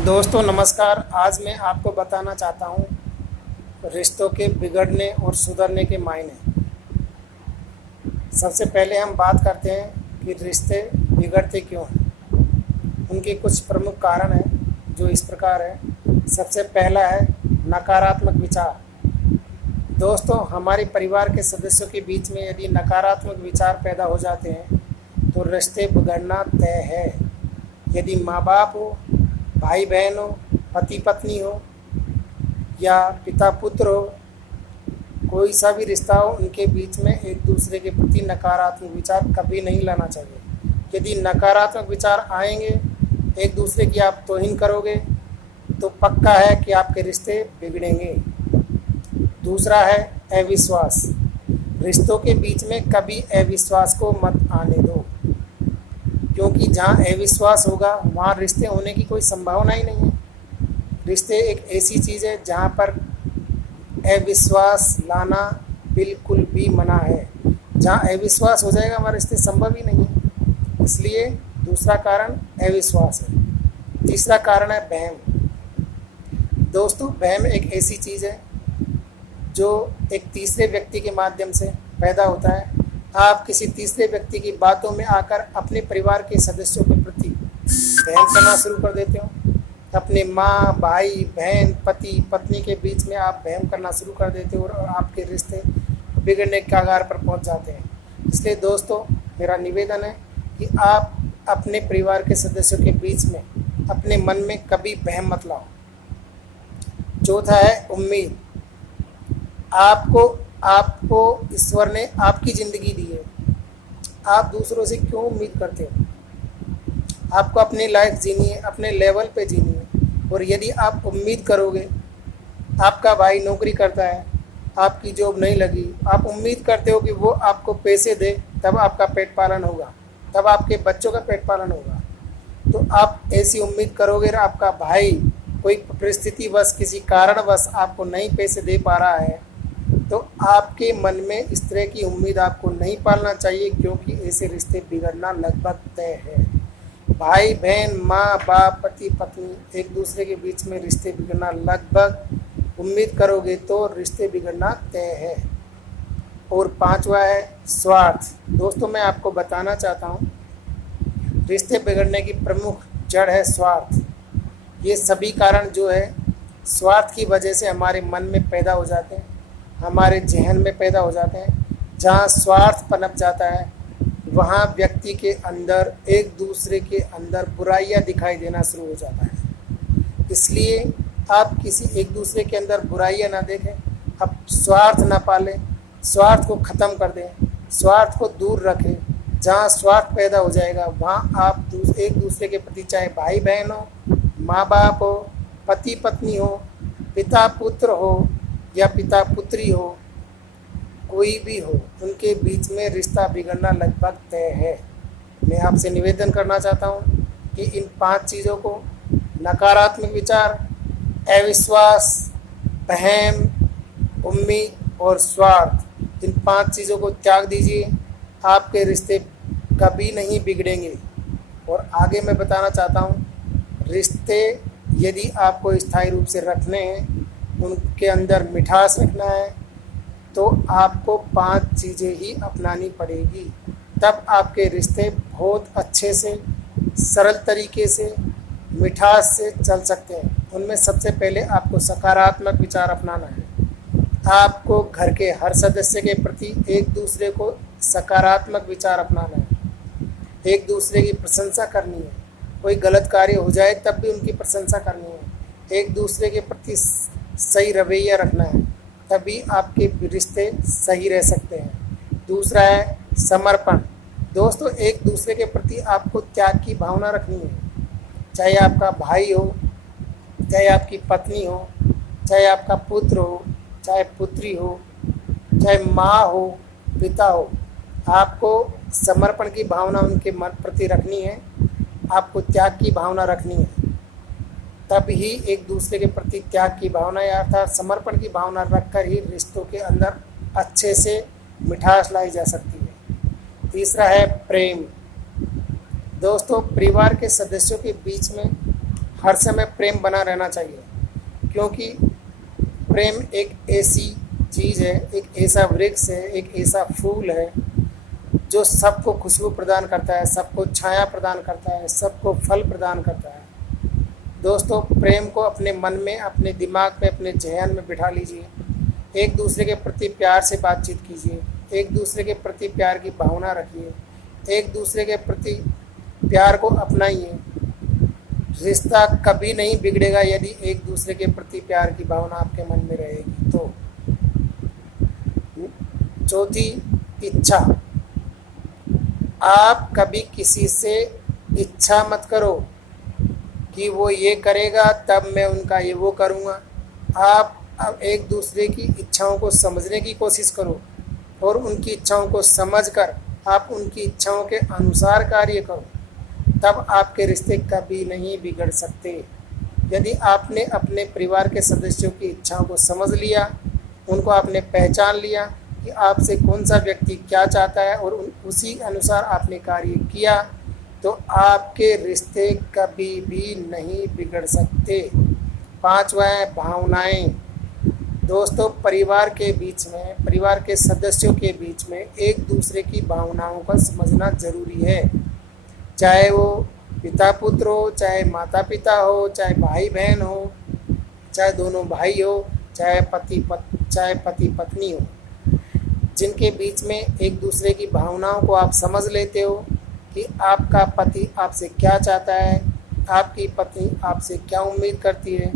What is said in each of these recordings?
दोस्तों नमस्कार। आज मैं आपको बताना चाहता हूँ रिश्तों के बिगड़ने और सुधरने के मायने। सबसे पहले हम बात करते हैं कि रिश्ते बिगड़ते क्यों हैं। उनके कुछ प्रमुख कारण हैं जो इस प्रकार है। सबसे पहला है नकारात्मक विचार। दोस्तों, हमारे परिवार के सदस्यों के बीच में यदि नकारात्मक विचार पैदा हो जाते हैं तो रिश्ते बिगड़ना तय है। यदि माँ बाप हो, भाई बहन हो, पति पत्नी हो या पिता पुत्र हो, कोई सा भी रिश्ता हो, उनके बीच में एक दूसरे के प्रति नकारात्मक विचार कभी नहीं लाना चाहिए। यदि नकारात्मक विचार आएंगे, एक दूसरे की आप तौहीन करोगे, तो पक्का है कि आपके रिश्ते बिगड़ेंगे। दूसरा है अविश्वास। रिश्तों के बीच में कभी अविश्वास को मत आने दो, क्योंकि जहाँ अविश्वास होगा वहाँ रिश्ते होने की कोई संभावना ही नहीं है। रिश्ते एक ऐसी चीज़ है जहाँ पर अविश्वास लाना बिल्कुल भी मना है। जहाँ अविश्वास हो जाएगा वहाँ रिश्ते संभव ही नहीं है। इसलिए दूसरा कारण अविश्वास है। तीसरा कारण है वहम। दोस्तों, वहम एक ऐसी चीज़ है जो एक तीसरे व्यक्ति के माध्यम से पैदा होता है। आप किसी तीसरे व्यक्ति की बातों में आकर अपने परिवार के सदस्यों के प्रति वहम करना शुरू कर देते हो। अपने माँ, भाई, बहन, पति पत्नी के बीच में आप वहम करना शुरू कर देते हो और आपके रिश्ते बिगड़ने के कगार पर पहुंच जाते हैं। इसलिए दोस्तों, मेरा निवेदन है कि आप अपने परिवार के सदस्यों के बीच में अपने मन में कभी वहम मत लाओ। चौथा है उम्मीद। आपको ईश्वर ने आपकी ज़िंदगी दी है। आप दूसरों से क्यों उम्मीद करते हो? आपको अपनी लाइफ जीनी है, अपने लेवल पे जीनी है। और यदि आप उम्मीद करोगे, आपका भाई नौकरी करता है, आपकी जॉब नहीं लगी, आप उम्मीद करते हो कि वो आपको पैसे दे, तब आपका पेट पालन होगा, तब आपके बच्चों का पेट पालन होगा। तो आप ऐसी उम्मीद करोगे और आपका भाई कोई परिस्थितिवश, किसी कारणवश आपको नहीं पैसे दे पा रहा है, तो आपके मन में इस तरह की उम्मीद आपको नहीं पालना चाहिए, क्योंकि ऐसे रिश्ते बिगड़ना लगभग तय है। भाई बहन, माँ बाप, पति पत्नी, एक दूसरे के बीच में रिश्ते बिगड़ना लगभग, उम्मीद करोगे तो रिश्ते बिगड़ना तय है। और पांचवा है स्वार्थ। दोस्तों, मैं आपको बताना चाहता हूँ रिश्ते बिगड़ने की प्रमुख जड़ है स्वार्थ। ये सभी कारण जो है स्वार्थ की वजह से हमारे मन में पैदा हो जाते हैं, हमारे जहन में पैदा हो जाते हैं। जहाँ स्वार्थ पनप जाता है वहाँ व्यक्ति के अंदर, एक दूसरे के अंदर बुराइयाँ दिखाई देना शुरू हो जाता है। इसलिए आप किसी एक दूसरे के अंदर बुराइयाँ ना देखें, आप स्वार्थ ना पालें, स्वार्थ को ख़त्म कर दें, स्वार्थ को दूर रखें। जहाँ स्वार्थ पैदा हो जाएगा वहाँ आप एक दूसरे के प्रति, चाहे भाई बहन हो, माँ बाप हो, पति पत्नी हो, पिता पुत्र हो या पिता पुत्री हो, कोई भी हो, उनके बीच में रिश्ता बिगड़ना लगभग तय है। मैं आपसे निवेदन करना चाहता हूँ कि इन 5 चीज़ों को, नकारात्मक विचार, अविश्वास, वहम, उम्मीद और स्वार्थ, इन 5 चीज़ों को त्याग दीजिए। आपके रिश्ते कभी नहीं बिगड़ेंगे। और आगे मैं बताना चाहता हूँ, रिश्ते यदि आपको स्थायी रूप से रखने हैं, उनके अंदर मिठास रखना है, तो आपको 5 चीज़ें ही अपनानी पड़ेगी। तब आपके रिश्ते बहुत अच्छे से, सरल तरीके से, मिठास से चल सकते हैं। उनमें सबसे पहले आपको सकारात्मक विचार अपनाना है। आपको घर के हर सदस्य के प्रति एक दूसरे को सकारात्मक विचार अपनाना है। एक दूसरे की प्रशंसा करनी है। कोई गलत कार्य हो जाए तब भी उनकी प्रशंसा करनी है। एक दूसरे के प्रति सही रवैया रखना है, तभी आपके रिश्ते सही रह सकते हैं। दूसरा है समर्पण। दोस्तों, एक दूसरे के प्रति आपको त्याग की भावना रखनी है। चाहे आपका भाई हो, चाहे आपकी पत्नी हो, चाहे आपका पुत्र हो, चाहे पुत्री हो, चाहे माँ हो, पिता हो, आपको समर्पण की भावना उनके मन प्रति रखनी है। आपको त्याग की भावना रखनी है। तब ही एक दूसरे के प्रति त्याग की भावना या अर्थात समर्पण की भावना रखकर ही रिश्तों के अंदर अच्छे से मिठास लाई जा सकती है। तीसरा है प्रेम। दोस्तों, परिवार के सदस्यों के बीच में हर समय प्रेम बना रहना चाहिए, क्योंकि प्रेम एक ऐसी चीज़ है, एक ऐसा वृक्ष है, एक ऐसा फूल है जो सबको खुशबू प्रदान करता है, सबको छाया प्रदान करता है, सबको फल प्रदान करता है। दोस्तों, प्रेम को अपने मन में, अपने दिमाग में, अपने ज़हन में बिठा लीजिए। एक दूसरे के प्रति प्यार से बातचीत कीजिए, एक दूसरे के प्रति प्यार की भावना रखिए, एक दूसरे के प्रति प्यार को अपनाइए। रिश्ता कभी नहीं बिगड़ेगा यदि एक दूसरे के प्रति प्यार की भावना आपके मन में रहेगी तो। चौथी, इच्छा। आप कभी किसी से इच्छा मत करो कि वो ये करेगा तब मैं उनका ये वो करूँगा। आप अब एक दूसरे की इच्छाओं को समझने की कोशिश करो और उनकी इच्छाओं को समझकर आप उनकी इच्छाओं के अनुसार कार्य करो, तब आपके रिश्ते कभी नहीं बिगड़ सकते। यदि आपने अपने परिवार के सदस्यों की इच्छाओं को समझ लिया, उनको आपने पहचान लिया कि आपसे कौन सा व्यक्ति क्या चाहता है और उसी अनुसार आपने कार्य किया, तो आपके रिश्ते कभी भी नहीं बिगड़ सकते। पांचवा है भावनाएं। दोस्तों, परिवार के बीच में, परिवार के सदस्यों के बीच में एक दूसरे की भावनाओं का समझना ज़रूरी है। चाहे वो पिता पुत्र हो, चाहे माता पिता हो, चाहे भाई बहन हो, चाहे दोनों भाई हो, चाहे पति पत्नी हो, जिनके बीच में एक दूसरे की भावनाओं को आप समझ लेते हो कि आपका पति आपसे क्या चाहता है, आपकी पत्नी आपसे क्या उम्मीद करती है,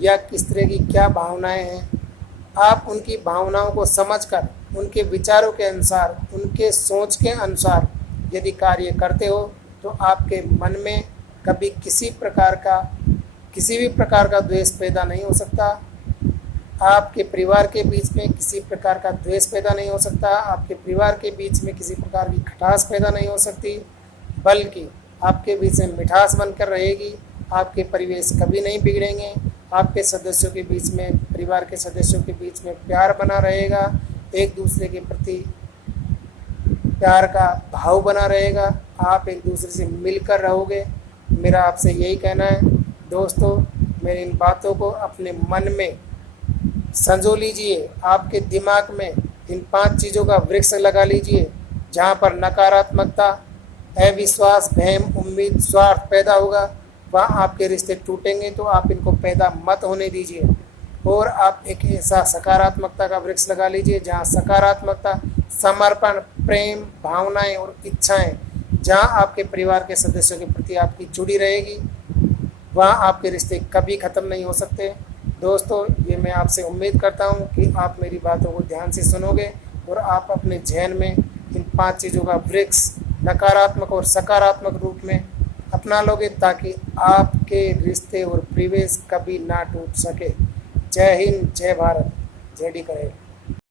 या किस तरह की क्या भावनाएं हैं, आप उनकी भावनाओं को समझकर उनके विचारों के अनुसार, उनके सोच के अनुसार यदि कार्य करते हो तो आपके मन में कभी किसी भी प्रकार का द्वेष पैदा नहीं हो सकता। आपके परिवार के बीच में किसी प्रकार का द्वेष पैदा नहीं हो सकता, आपके परिवार के बीच में किसी प्रकार की खटास पैदा नहीं हो सकती, बल्कि आपके बीच में मिठास बनकर रहेगी। आपके परिवेश कभी नहीं बिगड़ेंगे, आपके सदस्यों के बीच में, परिवार के सदस्यों के बीच में प्यार बना रहेगा, एक दूसरे के प्रति प्यार का भाव बना रहेगा, आप एक दूसरे से मिलकर रहोगे। मेरा आपसे यही कहना है दोस्तों, मेरी इन बातों को अपने मन में संजो लीजिए, आपके दिमाग में इन 5 चीज़ों का वृक्ष लगा लीजिए। जहाँ पर नकारात्मकता, अविश्वास, भय, उम्मीद, स्वार्थ पैदा होगा, वहाँ आपके रिश्ते टूटेंगे। तो आप इनको पैदा मत होने दीजिए और आप एक ऐसा सकारात्मकता का वृक्ष लगा लीजिए जहाँ सकारात्मकता, समर्पण, प्रेम, भावनाएं और इच्छाएं, जहाँ आपके परिवार के सदस्यों के प्रति आपकी जुड़ी रहेगी, वहाँ आपके रिश्ते कभी ख़त्म नहीं हो सकते। दोस्तों, ये मैं आपसे उम्मीद करता हूँ कि आप मेरी बातों को ध्यान से सुनोगे और आप अपने ज़हन में इन 5 चीज़ों का वृक्ष नकारात्मक और सकारात्मक रूप में अपना लोगे, ताकि आपके रिश्ते और परिवेश कभी ना टूट सके। जय हिंद, जय भारत, जय डी करेल।